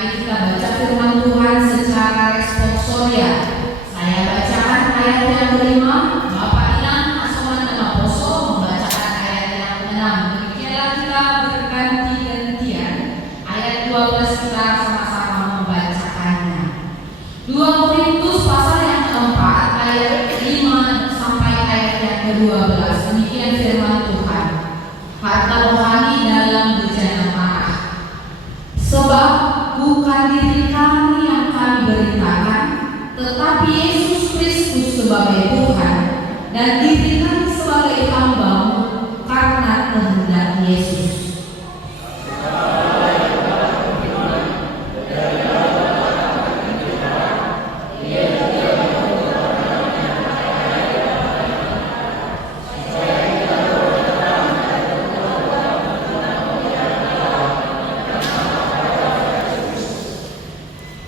Mari kita baca firman Tuhan secara responsorial. Saya bacakan ayat yang kelima, Bapak Inang Asoman nama Poso membacakan ayat yang keenam. Demikianlah kita berganti-gantian. Ayat 12 kita sama-sama membacakannya. 2 Korintus pasal yang keempat ayat 5 sampai ayat yang ke-12. Demikian firman Tuhan. Harta rohani dalam bejana tanah. Sebab bukan diri kami yang kami beritakan, tetapi Yesus Kristus sebagai Tuhan, dan diri kami sebagai hamba-Mu karena kehendak Yesus.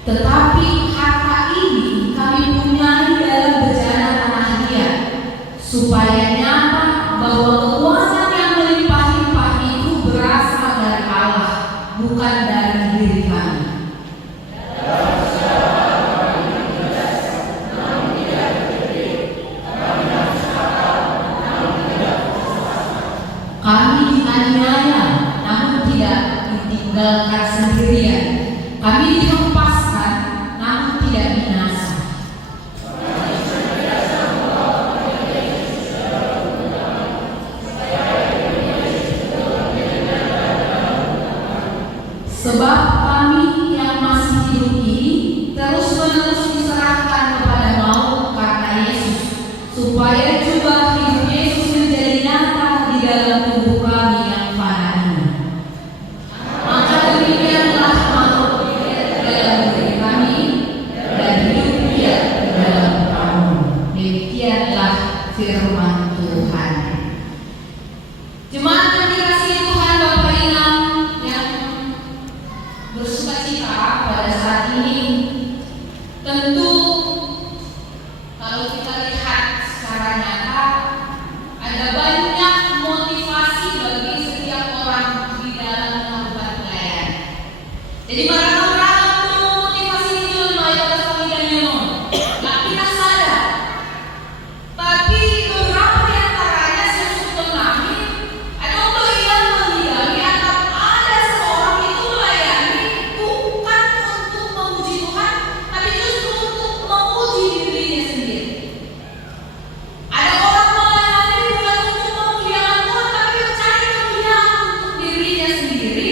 Tetapi harta ini kami punyai dalam bejana tanah liat, supaya nyata bahwa kekuasaan yang melimpah-limpah itu berasal dari Allah, bukan dari diri kami. Kami dianiaya, namun tidak ditinggalkan sendirian. Kami dihempaskan, namun tidak binasa. Sebab kami yang masih hidup ini terus-menerus diserahkan kepada maut karena Yesus, supaya juga hidup Yesus menjadi nyata di dalam tubuh kami yang fana ini. Maka demikianlah maut dalam diri kami dan hidup Dia dalam kamu. Demikianlah firman Tuhan. Jemaat yang dikasihi Tuhan, Bapak Inang yang bersukacita pada saat ini, tentu kalau kita lihat secara nyata ada banyak motivasi bagi setiap orang di dalam melakukan pelayanan. Jadi marang-marang itu motivasi itu mayoritas pemilihannya nggak kita sadar. Tapi beberapa di antaranya saya suka mengalami atau melihat menghidangnya atau ada seorang itu melayani bukan untuk memuji Tuhan, tapi justru untuk memuji dirinya sendiri. Ada orang melayani bukan untuk memuliakan Tuhan, tapi mencari kemuliaan untuk dirinya sendiri.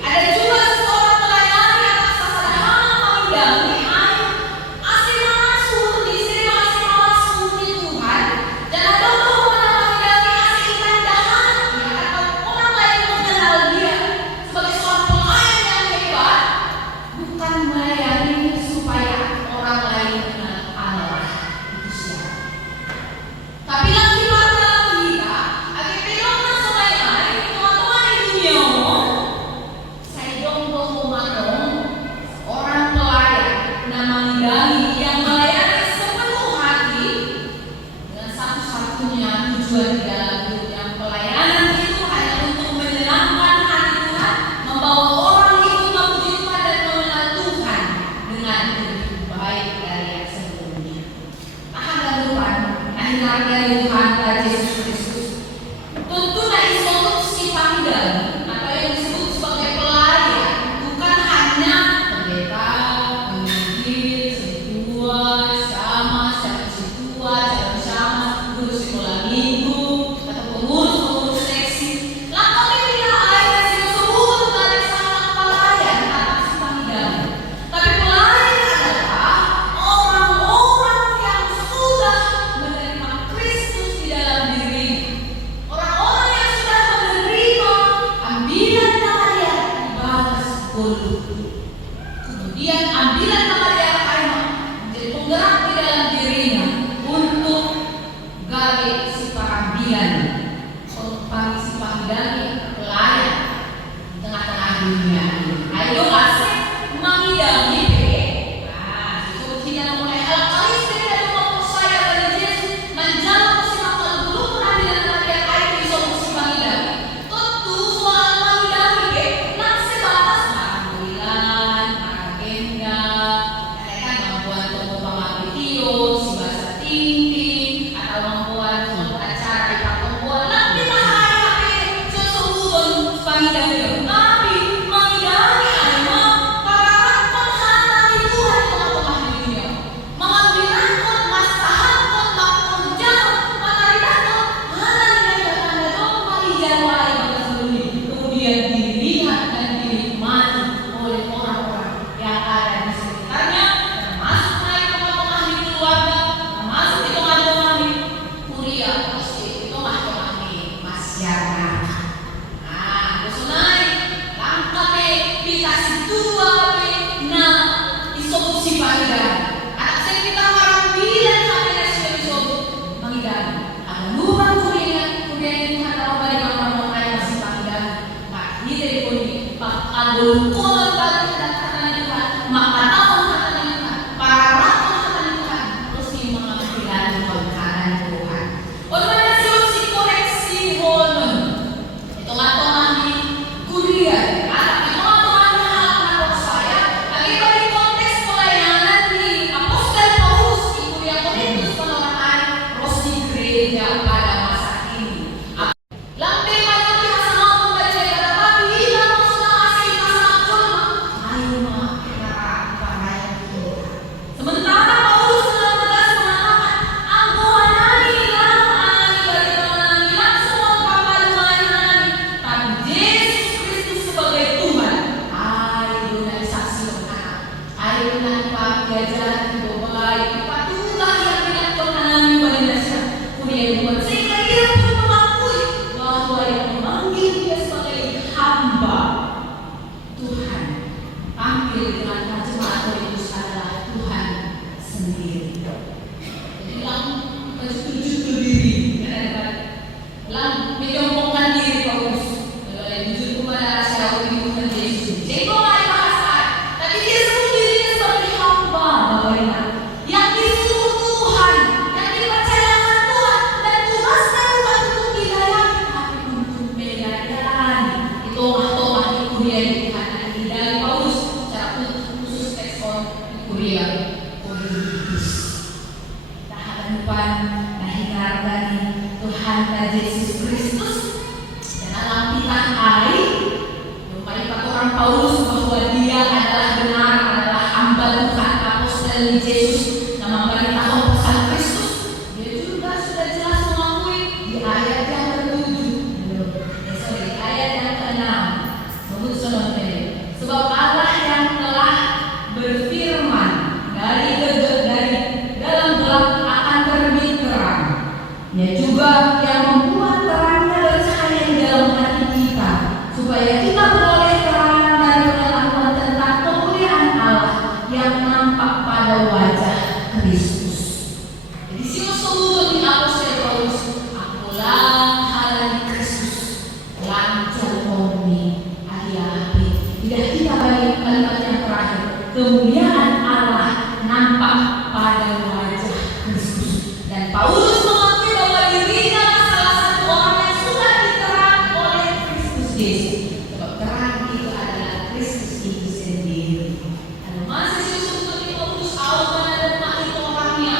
Ada juga seorang melayani atas dasar menghidangi air asih manis murni, siri asih manis murni Tuhan. Dan ada orang menghidangi asih indah atau orang lain mengenal dia sebagai seorang pelayan yang hebat, bukan melayani supaya orang lain mengenal Allah itu siapa. Tapi lagi pada kita, akhirnya kita selayani teman-teman di dunia saya jongkok matong orang pelayan nama menghidangi yang melayani sepenuh hati dengan satu-satunya tujuan di dalam hidup yang pelayanan itu hanya untuk menyenangkan hati Tuhan, membawa orang itu memuji Tuhan dan mengenal Tuhan dengan lebih baik dari yang sebelumnya. Ada Tuhan, akhirnya Tuhan Yesus Kristus. Tentu instruksi panggilan atau yang disebut sebagai pelayan bukan hanya pendeta, pemimpin, setua, sama, setua, sama, guru sekolah minggu atau pengurus seksi. Lalu tidak ada yang disebut dari sama pelayan atau si panggilan. Tapi pelayan adalah orang-orang yang sudah menerima Kristus di dalam diri. Orang-orang yang sudah menerima ambilan nama Dia dibalas golok. Kemudian ambilan nama Dia Kaima menjadi penggerak di dalam dirinya untuk gawe si parambilan, si panggilan pelayan di tengah-tengah dunia ini. Ayo asik mengidangi itu tidak mulai hal kali dan mempercaya pada Yesus menjalankan si makhluk dulu penampilan nama Dia Kaima di solusi panggilan. Tentu soal panggilan nang sebatas panggilan diajar, baik, patulah yang pinagpagnamin balita siya. Kuya buwan, sehingga dia pun mengakui bahwa yang memanggil dia sebagai hamba Tuhan, tampil dengan jemaat itu adalah Tuhan sendiri. Jadi lang tujuh berdiri, lang menyombongkan diri Paulus, jujur kepada siapa Tuhan Yesus. Jadi kau nggak bahasa, tapi dia sebut dirinya sebagai hamba, bagaimana? Yang disuruh Tuhan, yang dipercayakan Tuhan, dan tugasnya bukan untuk dilayani, tapi untuk melayani. Itu tongah di kuliah Tuhan dari Paulus secara khusus teks on di kuliah Korintus. Tahapan depan, hingarkan Tuhan Yesus Kristus dan alam pitah air. Lupa orang Paulus bahwa dia adalah benar, adalah hamba Tuhan, apostel Yesus, nama beritahu pesan Kristus. Dia juga sudah jelas mengakui di ayat yang ke-7, ayat yang ke-6. Sebab Allah yang telah berfirman dari dalam gelap akan terbit terang. Dia juga yang membuat terangnya bercahaya di dalam hati kita, supaya kita beroleh keterangan dari pengetahuan tentang kemuliaan Allah yang nampak pada wajah Kristus. Jadi siapa seluruh di apostel Paulus, akulah halal Kristus, lancar omni aliapi. Tidak kita bagi kalimat yang terakhir, kemuliaan Allah nampak pada wajah Kristus. Dan Paulus mengakui bahwa dirinya adalah salah satu orang yang sudah diterang oleh Kristus Yesus. Sebab terang itu adalah Kristus itu sendiri. Dan masih sesuatu di Paulus, awal mana rumah itu orangnya,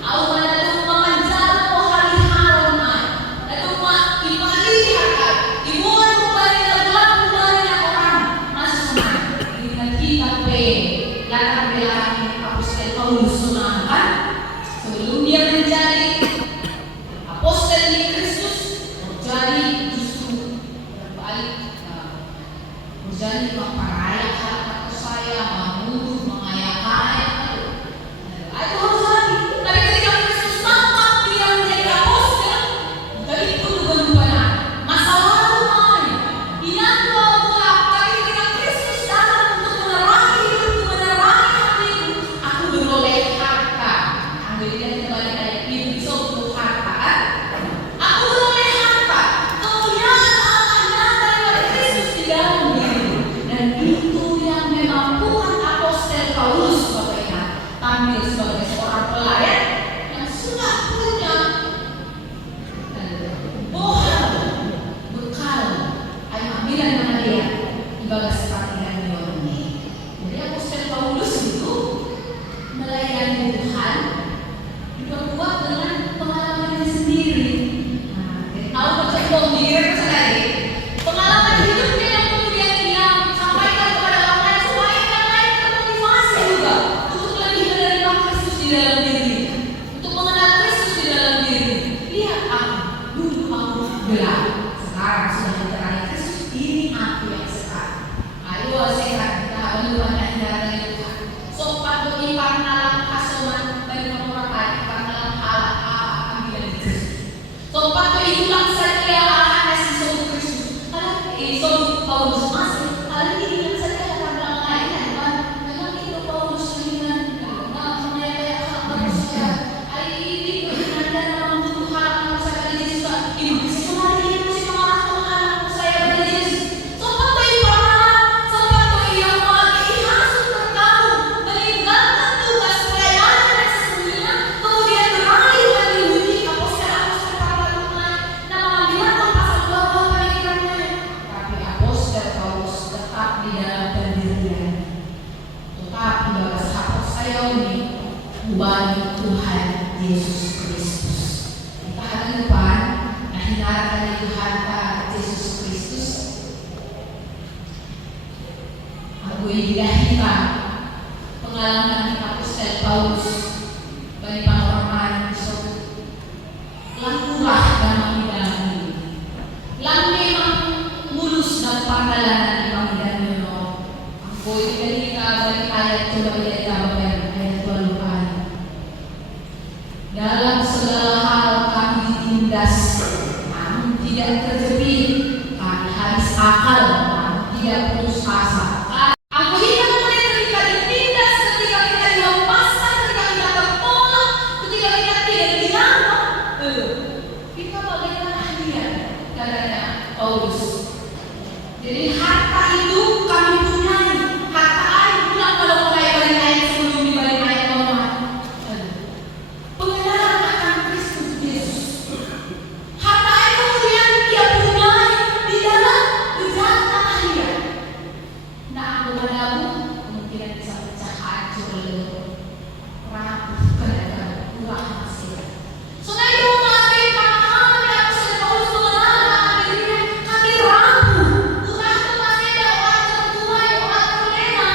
awal mana rumah menjalan hari haramai, dan rumah dipaliharkan, dibuat kembali gelap kembali orang masuk sana. Dengan kita latar belakang apostel Paulus sunahkan sebelum dia menjadi apostel di Kristus, menjadi justru berbalik, menjadi memperaya harta saya, menuduh, mengayak-ayak. Itu harus lagi. Tapi ketika Kristus nampak dia menjadi apostel, jadi itu benar. Masa lalu main, ingatlah gelap. Tapi ketika Kristus datang untuk menerangi hidupku, menerangi hatiku, aku beroleh harta. Ambil dia kembali dari pintu suatu harta. Aku beroleh harta. Kemuliaan Allah nyata daripada Kristus di dalam diriku. Dan itu yang memampukan apostel Paulus tampil sebagai seorang pelayan yang sudah punya bekal ambilan mana dia ibadah seperti yang ini. Jadi apostel Paulus itu melayani Tuhan diperkuat dengan pengalamannya sendiri. Tahu kecebong diri sendiri, pengalaman hidupnya yang kemudian dia sampaikan kepada orang lain supaya yang lain termotivasi juga untuk lebih menerima Kristus di dalam diri, untuk mengenal Kristus di dalam diri. Lihat aku, dulu aku gelap, sekarang sudah diterangi Kristus. Ini aku yang sekarang. Ayo sehat kita menuhan akhirnya Tuhan. Sopan berikan alam kasoman dari orang lain karena Allah ambil di Kristus. Sopan berikan saja Allah si sopan Kristus. Kalau sopan Paulus masih, kalau ini yang saja karena lain kan memang itu Paulus dengan menyampaikan manusia. Hari ini dengan dalam Tuhan saya Yesus ibu sekali ini semua Tuhan saya pada Yesus. Sopan berikan sopan yang lagi hasut terkamu meninggalkan tugas pelayanan yang sesungguhnya, kemudian beralih dari wujud apostel-apostel para lain dan mengambilkan pasal 22 pemikirannya. Tapi apostel Paulus tetap di dalam pendirian, tetap di bawah sapot saya ini bagi Tuhan Yesus Kristus. Kita hari depan hindarkan Tuhan Yesus Kristus. Aku ingin kita pengalaman apostel Paulus bagi orang tersebut. Lakulah dalam bidang ini. Lang memang mulus dalam perjalanan di bidang ini. Aku ingin kita bagi ayat coba lihat rapuh kadang-kadang kurang hasil. So na yung natin pamahaman niya ako sa Paulus mengenal dirinya kami rapuh, kurang kepada orang tertuai, orang terlena.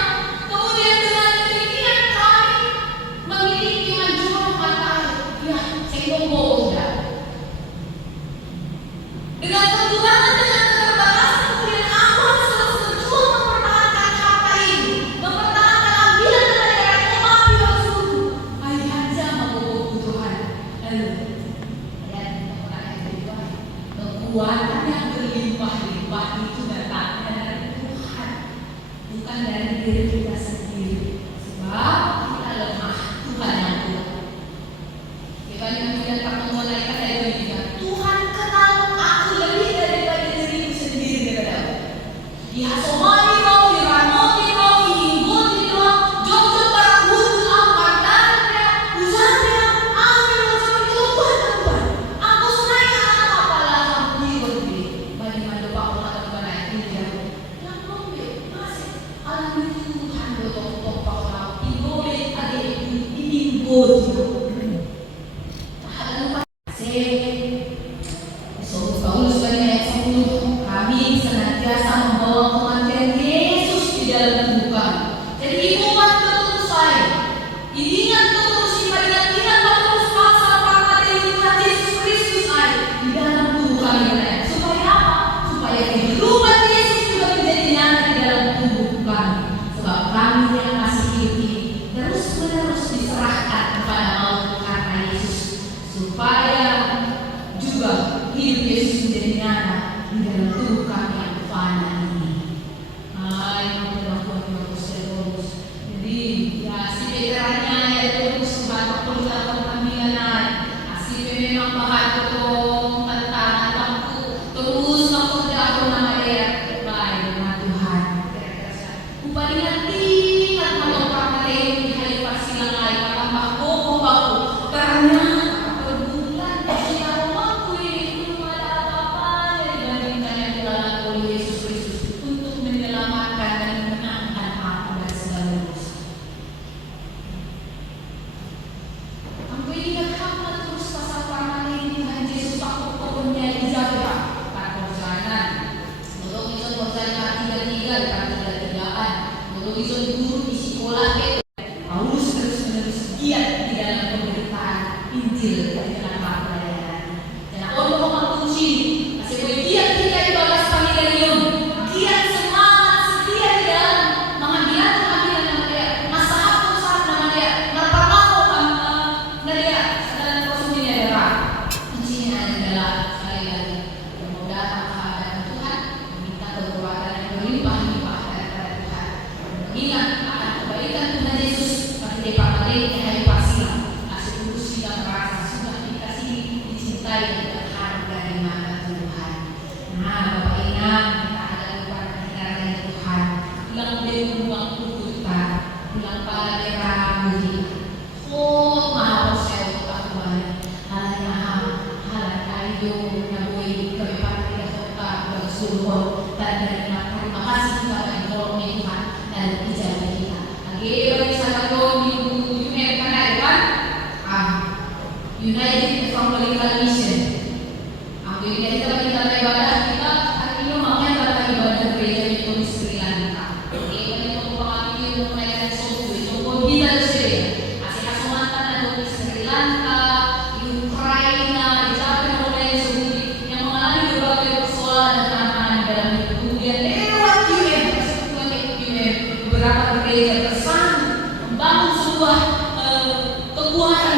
Kemudian dengan demikian kami memiliki majuan kata ya sengkong dah. Dengan kekurangan, dengan keterbatasan, kemudian aku harus terus berjuang mempertahankan harta ini, mempertahankan ambilan dari rakyat kami yang sungguh. Ayah jam kebutuhan. Lalu, lihat orang yang kedua, kekuatan yang berlimpah-limpah itu datangnya dari Tuhan, bukan dari diri kita sendiri. Sebab kita lemah, Tuhan yang kuat. Banyak kemudian pertemuan lain saya berbicara, Tuhan kenal aku lebih daripada diriku sendiri daripada dia somani kau, diramoti kau, dihimbauti kau, jauh-jauh para guru angkatnya, usahanya, ambil macam itu Tuhan. Aku senang apalah kamu dihimbauti. Bagaimana pak orang bagaimana ini jauh. Yang mobil masih alam itu Tuhan betul-betul pak orang dihimbauti ada dihimbauti. Paulus ayat 10, kami senantiasa membawa kematian Yesus di dalam tubuh kami. Jadi ibuman betul saya, ingat betul simpan betul paksa kematian Tuhan Yesus Kristus di dalam tubuh kami. Supaya apa? Supaya kehidupan Yesus juga menjadi nyata di dalam tubuh kami. Sebab kami yang masih hidup ini terus-menerus diserahkan kepada maut karena Yesus, supaya juga hidup Yesus menjadi nyata di dalam tubuh kami yang fana ini. Jadi ya si veterannya ya terus banyak perjalanan pembinaan. Si memang bahan betul tantangan bangku terus bekerja nama dia baik dengan Tuhan. Upaya tingkat melompat dari hari pasilan lain tambah kokoh baku karena perbulan siapa waktu ini belum ada apa-apa dibandingkan yang dilakukan oleh Yesus Kristus untuk menyelamatkan dan menangkan aku dari segala dosa. Aku ingat kamu terus pasal pertama ini Tuhan Yesus aku pokoknya dijaga pada perjalanan. Kalau bisa perjalanan 3-3 dekat 3-3an. Kalau bisa guru di sekolah Paulus terus-menerus giat di dalam pemberitaan Injil di dalam pelayanan. Dan untuk mengunci, masih boleh giat kita ibadah panggilan, giat semangat setia di dalam mengambil nama dia, masalah perusahaan nama dia, merpamau nama dia, dalam proses ini adalah kuncinya adalah sekali lagi mudah-mudahan kehadiran Tuhan, meminta kekuatan yang berlimpah-limpah daripada Tuhan. Ingat akan kebaikan Tuhan Yesus seperti di panggilan hari pasilan. Asal kudus kita merasa sudah dikasih, dicintai dan berharga di mata Tuhan. Nah, Bapak ingat kita ada lupa dari Tuhan. Pulang dari ruang kita, pulang pada daerah budi. Oh, mahal saya untuk aku balik. Halanya ayo nyabui kami pada kota bersuruh dan dari terima kasih kepada Tuhan dan ijazah kita. Lagi bagi sahabat di UMM kan? United Evangelical Mission. Ambil kita ibadah kita hari ini makanya adalah ibadah gereja Metodis Sri Lanka. Oke, kami mau mengambil pelayanan sosial, contoh kita sendiri. Asal Kasumantan dan di Sri Lanka, di Ukraina, di Jawa mulai sebut yang mengalami berbagai persoalan dan tantangan di dalam hidup. Kemudian lewat UMM, persekutuan UMM, beberapa gereja bersama membangun sebuah kekuatan